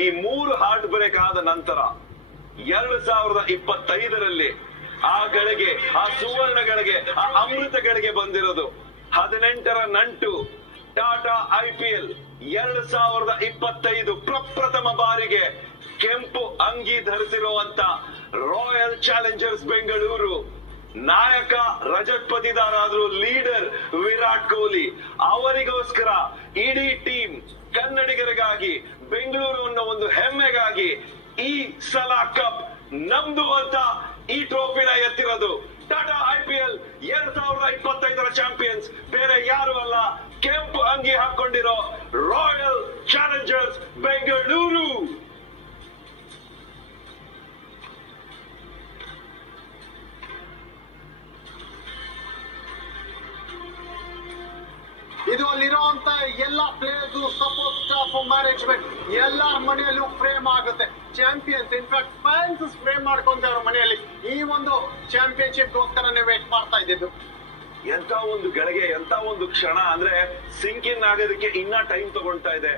ಈ 3 heart break ಆದ ನಂತರ 2025ರಲ್ಲಿ ಆ ಗಳಿಗೆ, ಆ ಸುವರ್ಣ ಗಳಿಗೆ, ಆ ಅಮೃತ ಗಳಿಗೆ ಬಂದಿರೋದು 18ರ ನಂಟು ಟಾಟಾ IPL 2025 ಪ್ರಪ್ರಥಮ ಬಾರಿಗೆ ಕೆಂಪು ಅಂಗಿ ಧರಿಸಿರುವಂತ ರಾಯಲ್ ಚಾಲೆಂಜರ್ಸ್ ಬೆಂಗಳೂರು ನಾಯಕ ರಜತ್ ಪತಿದಾರ್ ಆದ್ರೂ ಲೀಡರ್ ವಿರಾಟ್ ಕೊಹ್ಲಿ ಅವರಿಗೋಸ್ಕರ ಇಡೀ ಟೀಮ್ ಕನ್ನಡಿಗರಿಗಾಗಿ ಬೆಂಗಳೂರು ಅನ್ನೋ ಒಂದು ಹೆಮ್ಮೆಗಾಗಿ ಈ ಸಲ ಕಪ್ ನಮ್ದು ಅಂತ ಈ ಟ್ರೋಫಿನ ಎತ್ತಿರೋದು. ಟಾಟಾ IPL 2025ರ ಚಾಂಪಿಯನ್ಸ್ ಬೇರೆ ಯಾರು ಅಲ್ಲ, ಕೆಂಪು ಅಂಗಿ ಹಾಕೊಂಡಿರೋ ರಾಯಲ್ ಚಾಲೆಂಜರ್ಸ್ ಬೆಂಗಳೂರು. ಇದು ಅಲ್ಲಿರುವಂತ ಎಲ್ಲ ಪ್ಲೇಯರ್ಸ್, ಸಪೋರ್ಟ್ ಸ್ಟಾಫ್, ಮ್ಯಾನೇಜ್ಮೆಂಟ್ ಎಲ್ಲರ ಮನೆಯಲ್ಲೂ ಫ್ರೇಮ್ ಆಗುತ್ತೆ. ಚಾಂಪಿಯನ್ಸ್ ಇನ್ಫ್ಯಾಕ್ಟ್ ಫ್ಯಾನ್ಸ್ ಫ್ರೇಮ್ ಮಾಡ್ಕೊಂತಾರೆ ಮನೆಯಲ್ಲಿ. ಈ ಒಂದು ಚಾಂಪಿಯನ್ಶಿಪ್ ಗೋಸ್ಕರನೇ ವೇಟ್ ಮಾಡ್ತಾ ಇದ್ದಿದ್ದು. ಎಂತ ಒಂದು ಗಳಿಗೆ, ಎಂತ ಒಂದು ಕ್ಷಣ ಅಂದ್ರೆ ಸಿಂಕ್ ಇನ್ ಆಗೋದಕ್ಕೆ ಇನ್ನ ಟೈಮ್ ತಗೊಳ್ತಾ ಇದೆ.